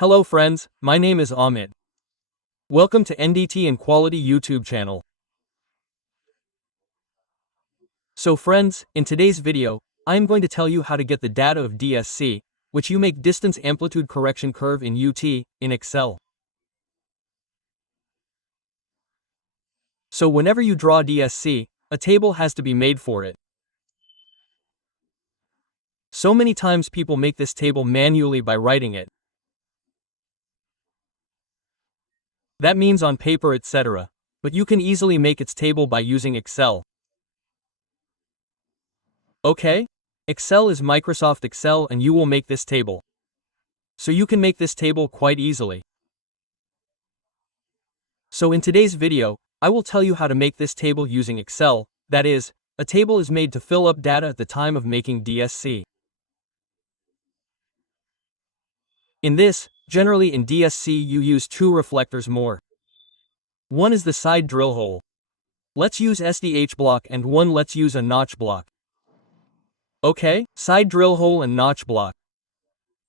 Hello friends, my name is Amit. Welcome to NDT and Quality YouTube channel. So friends, in today's video, I am going to tell you how to get the data of DSC, which you make distance amplitude correction curve in UT, in Excel. So whenever you draw DSC, a table has to be made for it. So many times people make this table manually by writing it. That means on paper etc. But you can easily make its table by using Excel. Okay? Excel is Microsoft Excel and you will make this table. So you can make this table quite easily. So in today's video, I will tell you how to make this table using Excel, that is, a table is made to fill up data at the time of making DSC. In this, generally in DSC you use two reflectors more. One is the side drill hole. Let's use SDH block and one let's use a notch block. Okay, side drill hole and notch block.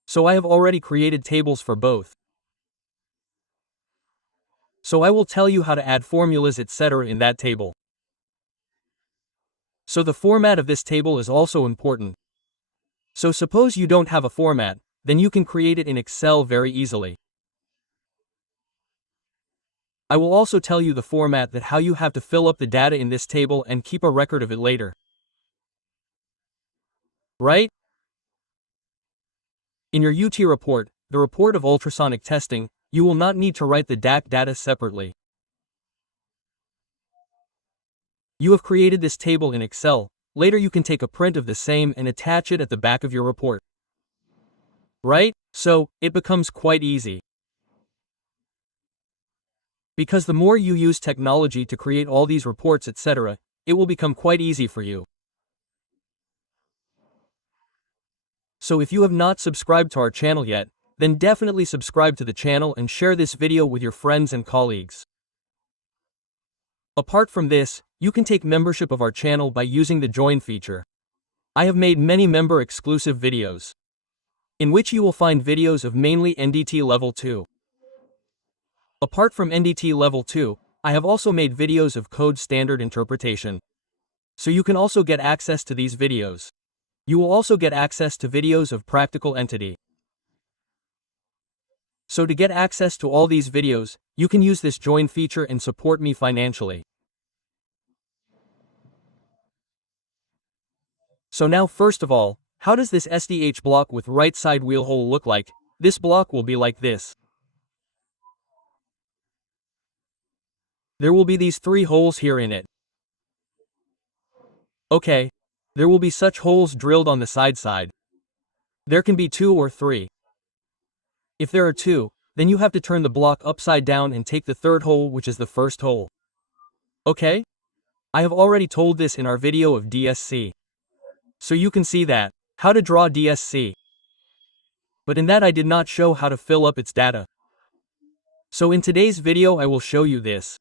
So I have already created tables for both. So I will tell you how to add formulas etc. in that table. So the format of this table is also important. So suppose you don't have a format, then you can create it in Excel very easily. I will also tell you the format that how you have to fill up the data in this table and keep a record of it later. Right? In your UT report, the report of ultrasonic testing, you will not need to write the DAC data separately. You have created this table in Excel. Later you can take a print of the same and attach it at the back of your report. Right? So, it becomes quite easy. Because the more you use technology to create all these reports etc., it will become quite easy for you. So if you have not subscribed to our channel yet, then definitely subscribe to the channel and share this video with your friends and colleagues. Apart from this, you can take membership of our channel by using the join feature. I have made many member exclusive videos, in which you will find videos of mainly NDT level 2. Apart from NDT level 2, I have also made videos of code standard interpretation. So you can also get access to these videos. You will also get access to videos of practical entity. So to get access to all these videos, you can use this join feature and support me financially. So now first of all, how does this SDH block with right side wheel hole look like? This block will be like this. There will be these three holes here in it. Okay. There will be such holes drilled on the side. There can be 2 or 3. If there are 2, then you have to turn the block upside down and take the third hole, which is the first hole. Okay? I have already told this in our video of DSC. So you can see that, how to draw DSC. But in that I did not show how to fill up its data. So in today's video I will show you this.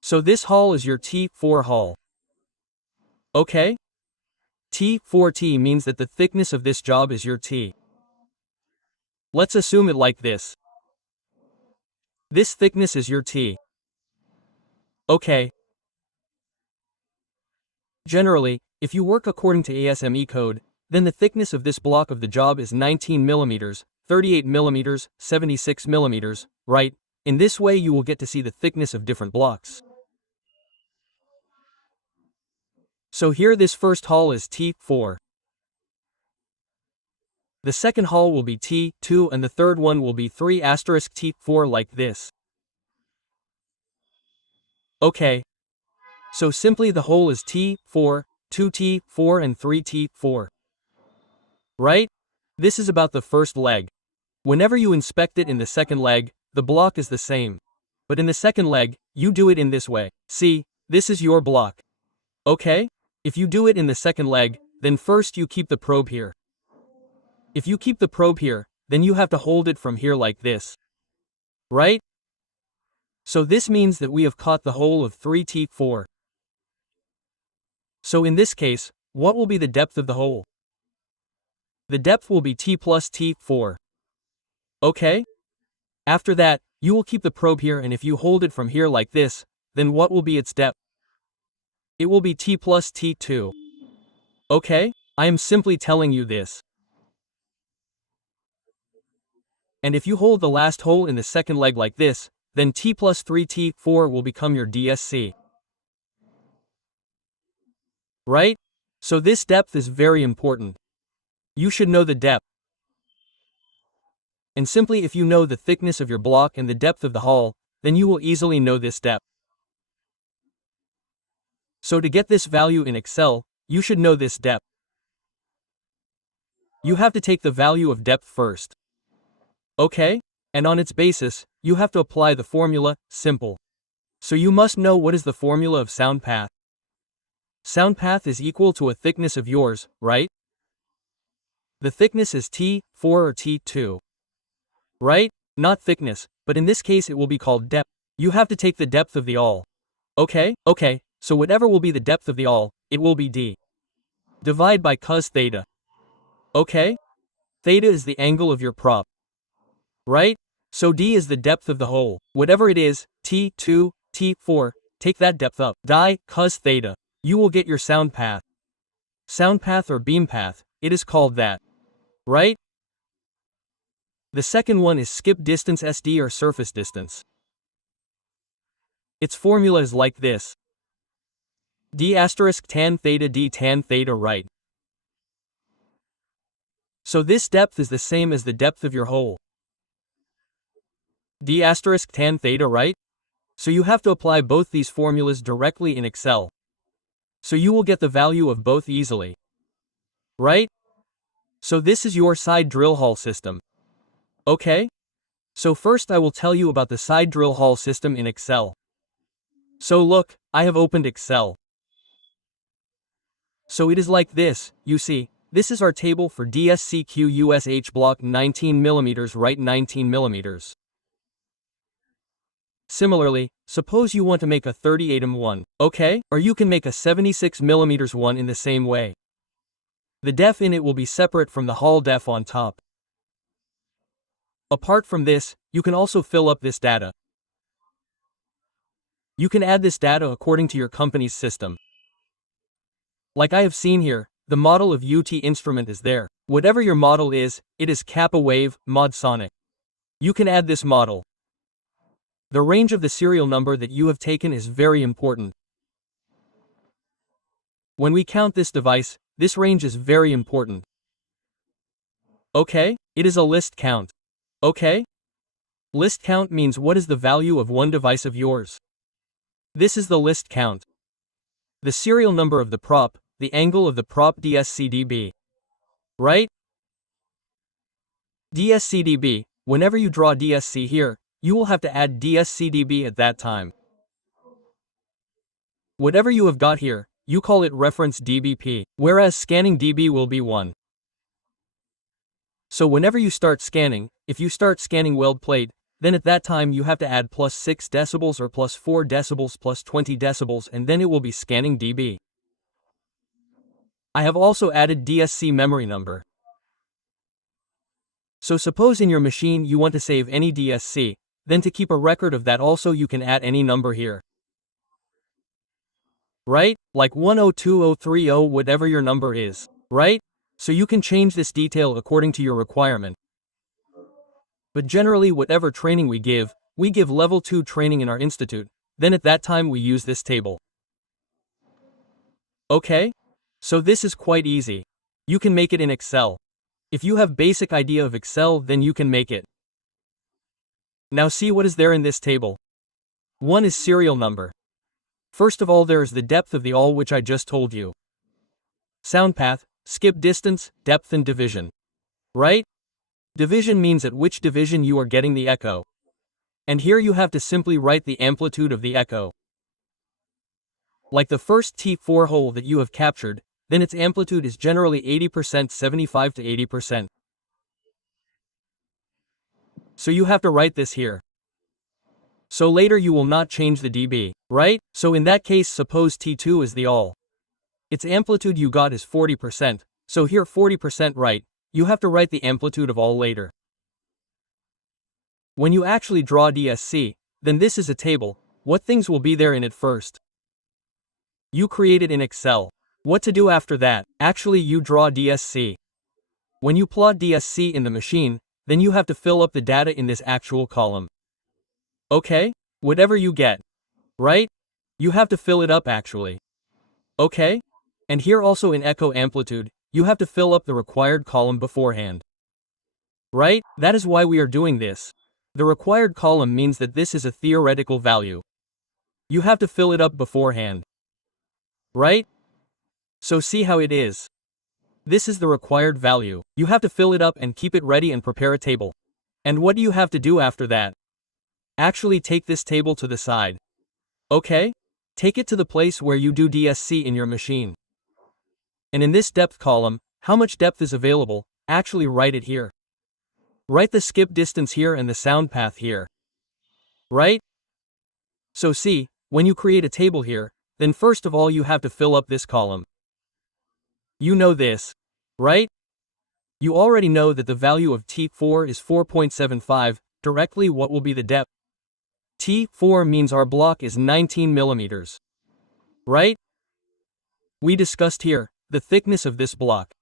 So this hall is your T4 hall. Okay? T4T means that the thickness of this job is your T. Let's assume it like this. This thickness is your T. Okay. Generally, if you work according to ASME code, then the thickness of this block of the job is 19 mm, 38 mm, 76 mm, right? In this way you will get to see the thickness of different blocks. So here this first hall is T4. The second hall will be T2 and the third one will be 3 asterisk T4 like this. Okay. So simply the hole is T4, 2T4 and 3T4. Right? This is about the first leg. Whenever you inspect it in the second leg, the block is the same. But in the second leg, you do it in this way. See, this is your block. Okay? If you do it in the second leg, then first you keep the probe here. If you keep the probe here, then you have to hold it from here like this. Right? So this means that we have caught the hole of 3T4. So in this case, what will be the depth of the hole? The depth will be T plus T4. Okay? After that, you will keep the probe here, and if you hold it from here like this, then what will be its depth? It will be T plus T2. Okay? I am simply telling you this. And if you hold the last hole in the second leg like this, then T plus 3T4 will become your DSC. Right? So this depth is very important. You should know the depth. And simply if you know the thickness of your block and the depth of the hull, then you will easily know this depth. So to get this value in Excel, you should know this depth. You have to take the value of depth first. Okay? And on its basis, you have to apply the formula, simple. So you must know what is the formula of sound path. Sound path is equal to a thickness of yours, right? The thickness is T4 or T2. Right? Not thickness, but in this case it will be called depth. You have to take the depth of the awl. Okay? Okay, so whatever will be the depth of the awl, it will be D. Divide by cos theta. Okay? Theta is the angle of your prop. Right? So D is the depth of the hole. Whatever it is, T2, T4, take that depth up. Die, cos theta. You will get your sound path. Sound path or beam path, it is called that. Right? The second one is skip distance SD or surface distance. Its formula is like this. D asterisk tan theta D tan theta right. So this depth is the same as the depth of your hole. D asterisk tan theta right? So you have to apply both these formulas directly in Excel. So you will get the value of both easily. Right? So this is your side drill hall system. Okay? So first I will tell you about the side drill hall system in Excel. So look, I have opened Excel. So it is like this, you see, this is our table for DSCQ-USH block 19mm right 19mm. Similarly, suppose you want to make a 38mm one, okay? Or you can make a 76mm one in the same way. The def in it will be separate from the hall def on top. Apart from this, you can also fill up this data. You can add this data according to your company's system. Like I have seen here, the model of UT instrument is there. Whatever your model is, it is Kappa Wave, Mod Sonic. You can add this model. The range of the serial number that you have taken is very important. When we count this device, this range is very important. Okay? It is a list count. Okay? List count means what is the value of one device of yours. This is the list count. The serial number of the prop, the angle of the prop DSCDB. Right? DSCDB, whenever you draw DSC here, you will have to add DSCDB at that time. Whatever you have got here, you call it reference DBP, whereas scanning DB will be 1. So whenever you start scanning, if you start scanning weld plate, then at that time you have to add plus 6 decibels or plus 4 decibels plus 20 decibels and then it will be scanning DB. I have also added DSC memory number. So suppose in your machine you want to save any DSC, then to keep a record of that also you can add any number here. Right? Like 102.030 whatever your number is. Right? So you can change this detail according to your requirement. But generally whatever training we give level 2 training in our institute, then at that time we use this table. Okay? So this is quite easy. You can make it in Excel. If you have basic idea of Excel then you can make it. Now see what is there in this table. 1 is serial number. First of all there is the depth of the awl which I just told you. Sound path, skip distance, depth and division. Right? Division means at which division you are getting the echo. And here you have to simply write the amplitude of the echo. Like the first T4 hole that you have captured, then its amplitude is generally 80%, 75 to 80%. So you have to write this here. So later you will not change the dB, right? So in that case suppose T2 is the awl. Its amplitude you got is 40%, so here 40% right, you have to write the amplitude of awl later. When you actually draw DSC, then this is a table. What things will be there in it first? You create it in Excel. What to do after that? Actually, you draw DSC. When you plot DSC in the machine, then you have to fill up the data in this actual column. Okay? Whatever you get. Right? You have to fill it up actually. Okay? And here also in echo amplitude, you have to fill up the required column beforehand. Right? That is why we are doing this. The required column means that this is a theoretical value. You have to fill it up beforehand. Right? So see how it is. This is the required value. You have to fill it up and keep it ready and prepare a table. And what do you have to do after that? Actually take this table to the side. Okay? Take it to the place where you do DSC in your machine. And in this depth column, how much depth is available, actually write it here. Write the skip distance here and the sound path here. Right? So see, when you create a table here, then first of all you have to fill up this column. You know this, right? You already know that the value of T4 is 4.75, directly what will be the depth? T4 means our block is 19 millimeters. Right? We discussed here, the thickness of this block.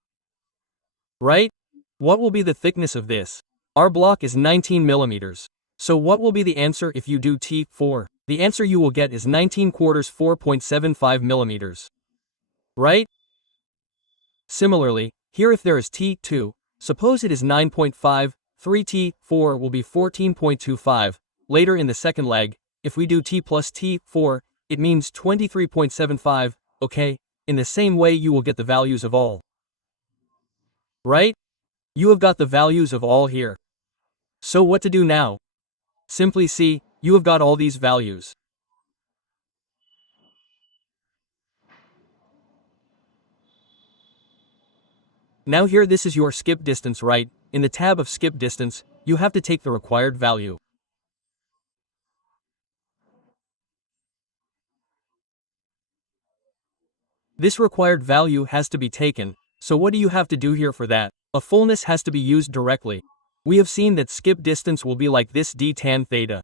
Right? What will be the thickness of this? Our block is 19 millimeters. So what will be the answer if you do T4? The answer you will get is 19 quarters 4.75 millimeters. Right? Similarly, here if there is T2, suppose it is 9.5, 3T4 will be 14.25. Later in the second leg, if we do T plus T4, it means 23.75, okay? In the same way you will get the values of all. Right? You have got the values of all here. So what to do now? Simply see, you have got all these values. Now here this is your skip distance, right? In the tab of skip distance, you have to take the required value. This required value has to be taken, so what do you have to do here for that? A fullness has to be used directly. We have seen that skip distance will be like this d tan theta.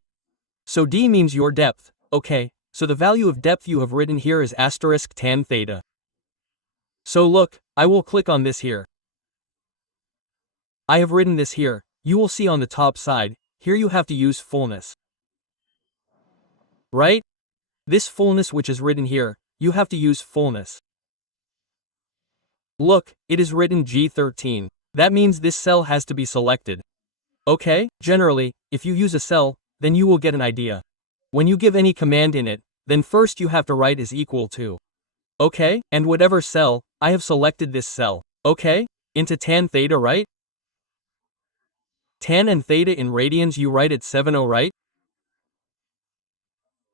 So d means your depth, okay, so the value of depth you have written here is asterisk tan theta. So look, I will click on this here. I have written this here, you will see on the top side, here you have to use fullness. Right? This fullness which is written here, you have to use fullness. Look, it is written G13. That means this cell has to be selected. Okay, generally, if you use a cell, then you will get an idea. When you give any command in it, then first you have to write is equal to. Okay, and whatever cell, I have selected this cell. Okay, into tan theta, right? Tan and theta in radians you write at 70, right?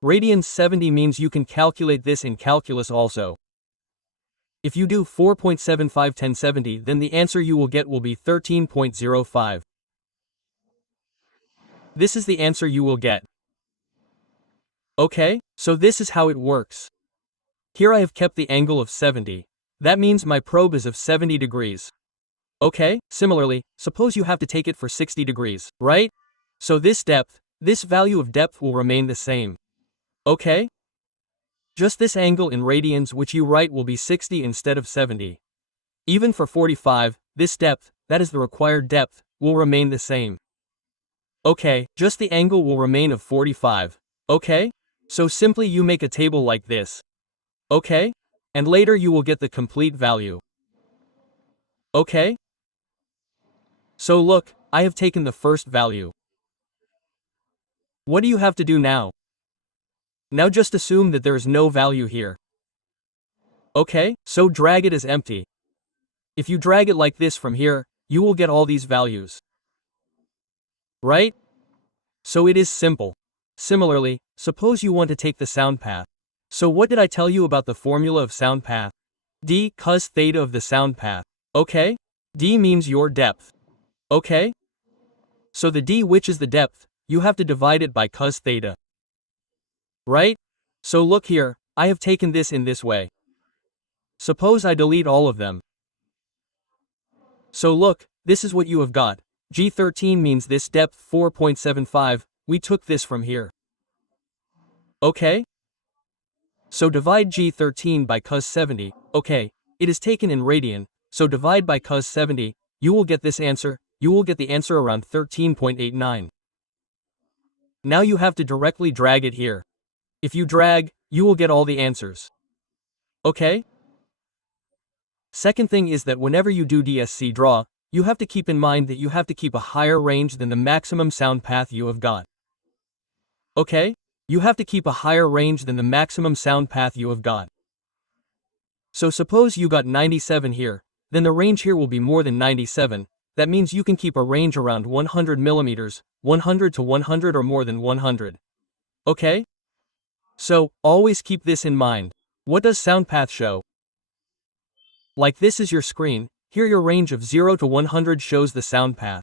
Radians 70 means you can calculate this in calculus also. If you do 4.75 1070, then the answer you will get will be 13.05. This is the answer you will get. Okay, so this is how it works. Here I have kept the angle of 70. That means my probe is of 70 degrees. Okay, similarly, suppose you have to take it for 60 degrees, right? So this depth, this value of depth will remain the same. Okay? Just this angle in radians which you write will be 60 instead of 70. Even for 45, this depth, that is the required depth, will remain the same. Okay, just the angle will remain of 45. Okay? So simply you make a table like this. Okay? And later you will get the complete value. Okay? So look, I have taken the first value. What do you have to do now? Now just assume that there is no value here. Okay, so drag it as empty. If you drag it like this from here, you will get all these values. Right? So it is simple. Similarly, suppose you want to take the sound path. So what did I tell you about the formula of sound path? D cos theta of the sound path. Okay? D means your depth. Okay? So the D which is the depth, you have to divide it by cos theta. Right? So look here, I have taken this in this way. Suppose I delete all of them. So look, this is what you have got. G13 means this depth 4.75, we took this from here. Okay? So divide G13 by cos 70, okay, it is taken in radian, so divide by cos 70, you will get this answer, you will get the answer around 13.89. Now you have to directly drag it here. If you drag, you will get all the answers. Okay? Second thing is that whenever you do DSC draw, you have to keep in mind that you have to keep a higher range than the maximum sound path you have got. Okay? You have to keep a higher range than the maximum sound path you have got. So suppose you got 97 here, then the range here will be more than 97, that means you can keep a range around 100 millimeters, 100 to 100 or more than 100. Okay? So, always keep this in mind. What does sound path show? Like this is your screen, here your range of 0 to 100 shows the sound path.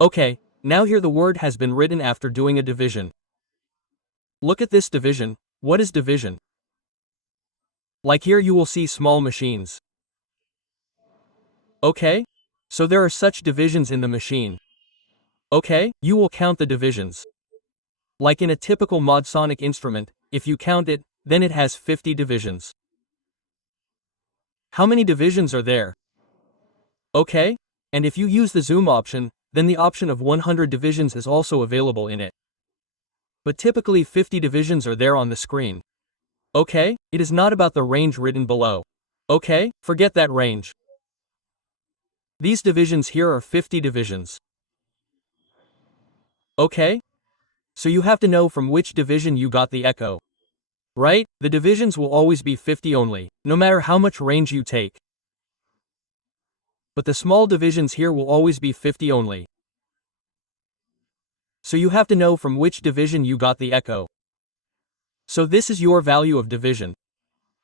Okay, now here the word has been written after doing a division. Look at this division, what is division? Like here you will see small machines. Okay? So there are such divisions in the machine. Okay, you will count the divisions. Like in a typical modsonic instrument, if you count it, then it has 50 divisions. How many divisions are there? Okay? And if you use the zoom option, then the option of 100 divisions is also available in it. But typically 50 divisions are there on the screen. Okay? It is not about the range written below. Okay? Forget that range. These divisions here are 50 divisions. Okay? So you have to know from which division you got the echo. Right? The divisions will always be 50 only, no matter how much range you take. But the small divisions here will always be 50 only. So you have to know from which division you got the echo. So this is your value of division.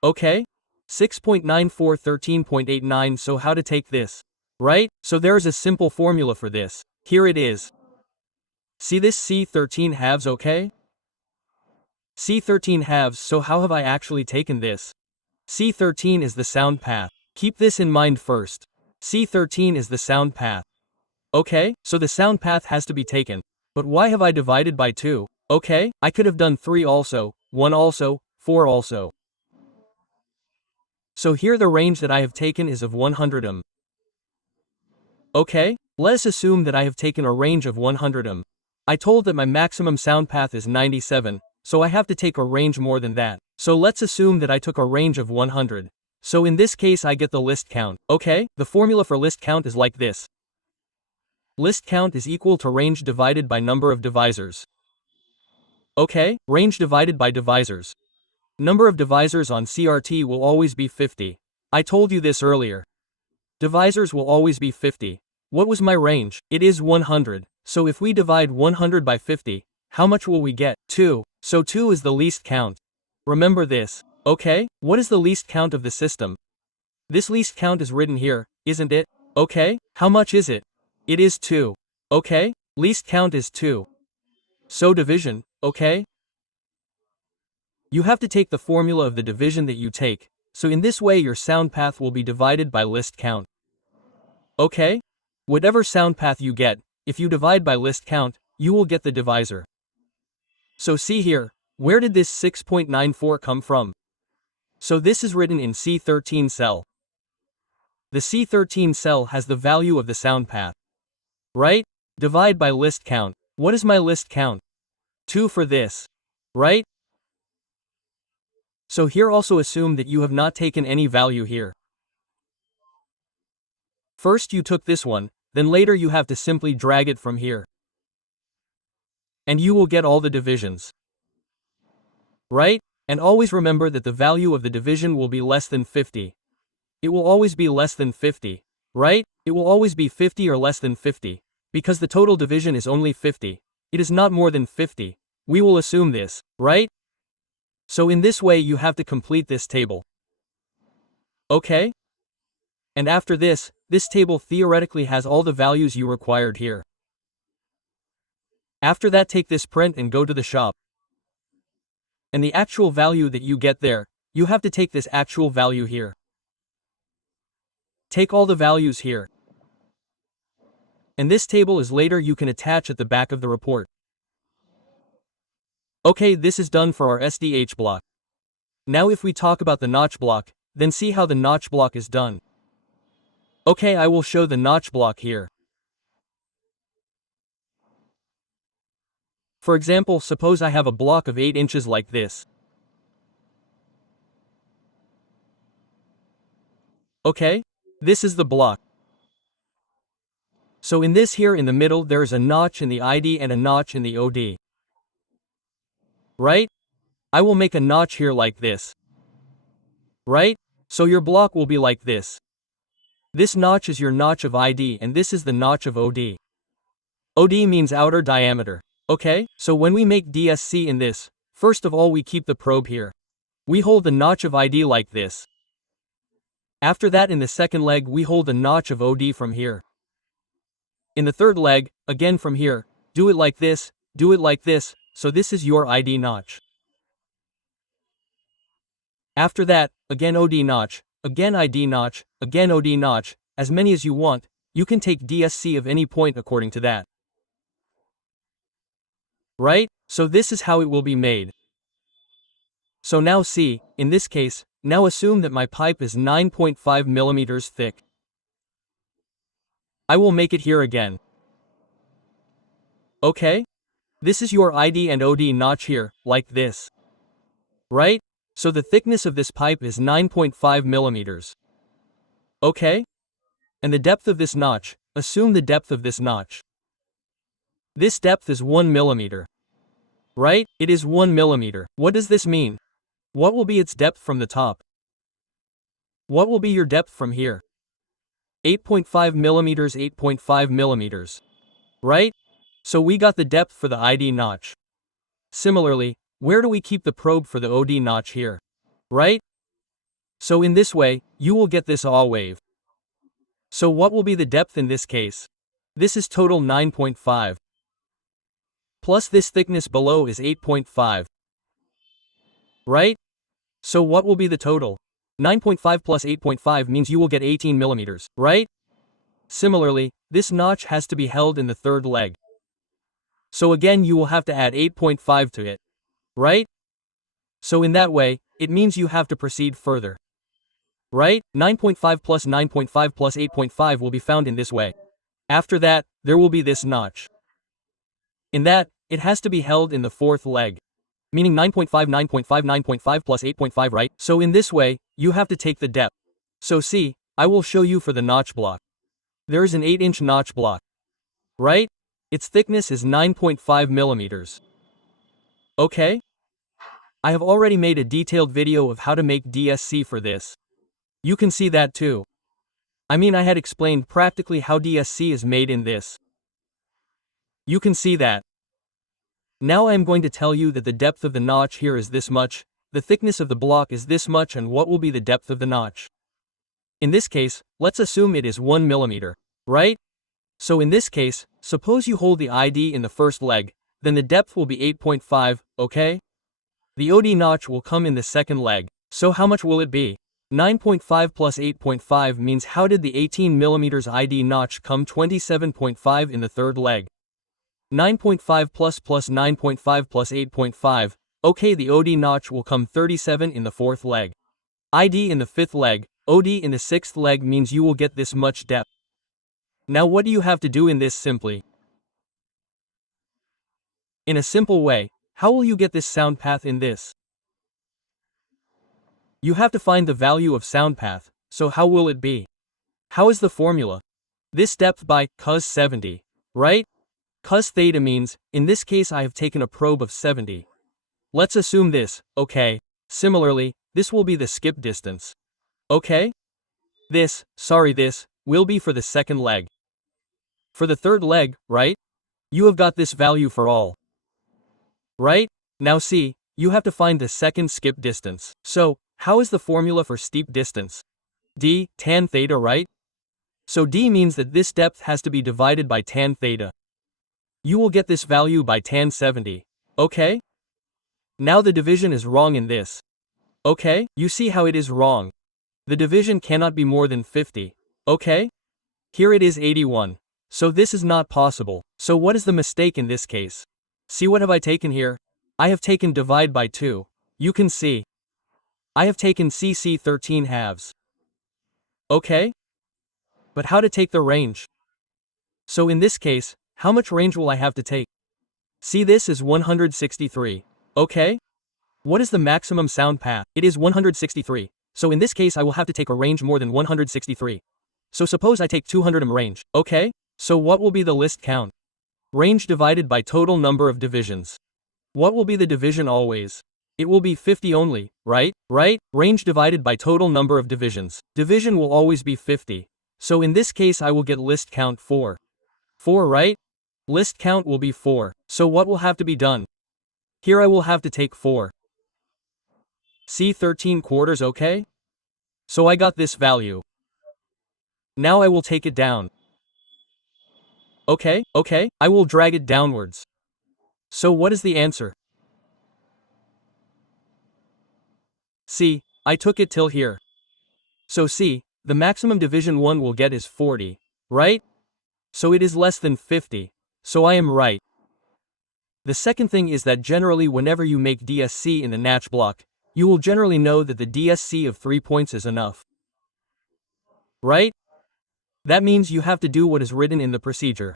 Okay? 6.94 13.89. So how to take this? Right? So there is a simple formula for this. Here it is. See this C13 halves, okay? C13 halves, so how have I actually taken this? C13 is the sound path. Keep this in mind first. C13 is the sound path. Okay, so the sound path has to be taken. But why have I divided by 2? Okay, I could have done 3 also, 1 also, 4 also. So here the range that I have taken is of 100 m. Okay, let us assume that I have taken a range of 100 m. I told that my maximum sound path is 97, so I have to take a range more than that. So let's assume that I took a range of 100. So in this case I get the list count. Okay, the formula for list count is like this. List count is equal to range divided by number of divisors. Okay, range divided by divisors. Number of divisors on CRT will always be 50. I told you this earlier. Divisors will always be 50. What was my range? It is 100. So if we divide 100 by 50, how much will we get? 2. So 2 is the least count. Remember this. Okay, what is the least count of the system? This least count is written here, isn't it? Okay, how much is it? It is 2. Okay, least count is 2. So division, okay? You have to take the formula of the division that you take, so in this way your sound path will be divided by list count. Okay? Whatever sound path you get, if you divide by list count, you will get the divisor. So see here, where did this 6.94 come from? So this is written in C13 cell. The C13 cell has the value of the sound path. Right? Divide by list count. What is my list count? 2 for this. Right? So here also assume that you have not taken any value here. First you took this one, then later you have to simply drag it from here. And you will get all the divisions. Right? And always remember that the value of the division will be less than 50. It will always be less than 50. Right? It will always be 50 or less than 50. Because the total division is only 50. It is not more than 50. We will assume this, right? So in this way you have to complete this table. Okay? And after this table theoretically has all the values you required here. After that take this print and go to the shop. And the actual value that you get there, you have to take this actual value here. Take all the values here. And this table is later you can attach at the back of the report. Okay, this is done for our SDH block. Now if we talk about the notch block, then see how the notch block is done. Okay, I will show the notch block here. For example, suppose I have a block of 8 inches like this. Okay? This is the block. So in this here in the middle there is a notch in the ID and a notch in the OD. Right? I will make a notch here like this. Right? So your block will be like this. This notch is your notch of ID and this is the notch of OD. OD means outer diameter. Okay? So when we make DSC in this, first of all we keep the probe here. We hold the notch of ID like this. After that in the second leg we hold the notch of OD from here. In the third leg, again from here, do it like this, so this is your ID notch. After that, again OD notch, again ID notch, again OD notch, as many as you want, you can take DSC of any point according to that. Right? So this is how it will be made. So now see, in this case, now assume that my pipe is 9.5 millimeters thick. I will make it here again. Okay? This is your ID and OD notch here, like this. Right? So the thickness of this pipe is 9.5 millimeters. Okay? And the depth of this notch, assume the depth of this notch. This depth is 1 millimeter. Right? It is 1 millimeter. What does this mean? What will be its depth from the top? What will be your depth from here? 8.5 millimeters, 8.5 millimeters. Right? So we got the depth for the ID notch. Similarly, where do we keep the probe for the OD notch here? Right? So in this way, you will get this all wave. So what will be the depth in this case? This is total 9.5. Plus this thickness below is 8.5. Right? So what will be the total? 9.5 plus 8.5 means you will get 18 millimeters, right? Similarly, this notch has to be held in the third leg. So again you will have to add 8.5 to it. Right? So in that way, it means you have to proceed further. Right? 9.5 plus 9.5 plus 8.5 will be found in this way. After that, there will be this notch. In that, it has to be held in the fourth leg. Meaning 9.5, 9.5, 9.5 plus 8.5, right? So in this way, you have to take the depth. So see, I will show you for the notch block. There is an 8-inch notch block. Right? Its thickness is 9.5 millimeters. Okay? I have already made a detailed video of how to make DSC for this. You can see that too. I mean I had explained practically how DSC is made in this. You can see that. Now I am going to tell you that the depth of the notch here is this much, the thickness of the block is this much, and what will be the depth of the notch. In this case, let's assume it is 1 millimeter, right? So in this case, suppose you hold the ID in the first leg, then the depth will be 8.5, okay? The OD notch will come in the second leg, so how much will it be? 9.5 plus 8.5 means how did the 18 millimeters ID notch come 27.5 in the third leg? 9.5 plus 9.5 plus 8.5, okay, the OD notch will come 37 in the fourth leg. ID in the fifth leg, OD in the sixth leg means you will get this much depth. Now what do you have to do in this simply? In a simple way, how will you get this sound path in this? You have to find the value of sound path, so how will it be? How is the formula? This depth by cos 70, right? Cos theta means, in this case I have taken a probe of 70. Let's assume this, okay? Similarly, this will be the skip distance. Okay? This will be for the second leg. For the third leg, right? You have got this value for all. Right? Now see, you have to find the second skip distance. So, how is the formula for steep distance? D, tan theta, right? So D means that this depth has to be divided by tan theta. You will get this value by tan 70. Okay? Now the division is wrong in this. Okay? You see how it is wrong. The division cannot be more than 50. Okay? Here it is 81. So this is not possible. So what is the mistake in this case? See, what have I taken here? I have taken divide by 2. You can see. I have taken CC 13 halves. Okay? But how to take the range? So in this case, how much range will I have to take? See, this is 163. Okay? What is the maximum sound path? It is 163. So in this case I will have to take a range more than 163. So suppose I take 200 range. Okay? So what will be the list count? Range divided by total number of divisions. What will be the division always? It will be 50 only, right? Right? Range divided by total number of divisions. Division will always be 50. So in this case I will get list count 4. 4, right? List count will be 4. So what will have to be done? Here I will have to take 4. See, 13 quarters, okay? So I got this value. Now I will take it down. Okay, I will drag it downwards. So what is the answer? See, I took it till here. So see, the maximum division 1 will get is 40, right? So it is less than 50. So I am right. The second thing is that generally whenever you make DSC in the Natch block, you will generally know that the DSC of 3 points is enough. Right? That means you have to do what is written in the procedure.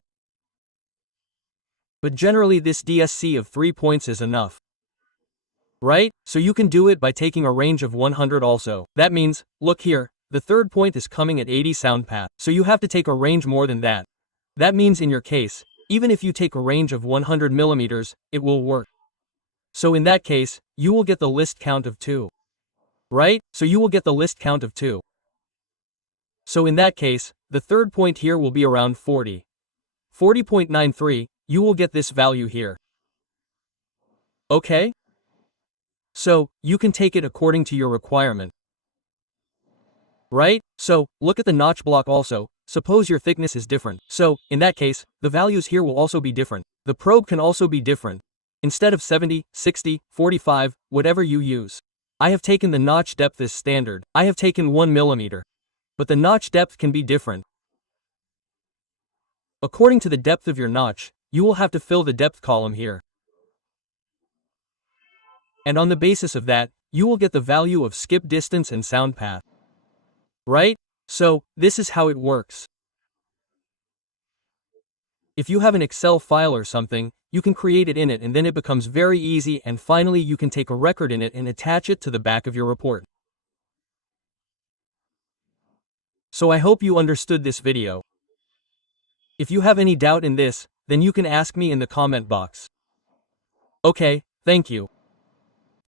But generally this DSC of 3 points is enough. Right? So you can do it by taking a range of 100 also. That means, look here, the third point is coming at 80 sound path. So you have to take a range more than that. That means in your case, even if you take a range of 100 millimeters, it will work. So in that case, you will get the list count of 2. Right? So you will get the list count of 2. So in that case, the third point here will be around 40. 40.93, you will get this value here. Okay? So, you can take it according to your requirement. Right? So, look at the notch block also. Suppose your thickness is different. So, in that case, the values here will also be different. The probe can also be different. Instead of 70, 60, 45, whatever you use. I have taken the notch depth as standard. I have taken 1 millimeter. But the notch depth can be different. According to the depth of your notch, you will have to fill the depth column here. And on the basis of that, you will get the value of skip distance and sound path. Right? So, this is how it works. If you have an Excel file or something, you can create it in it and then it becomes very easy, and finally you can take a record in it and attach it to the back of your report. So I hope you understood this video. If you have any doubt in this, then you can ask me in the comment box. Okay, thank you.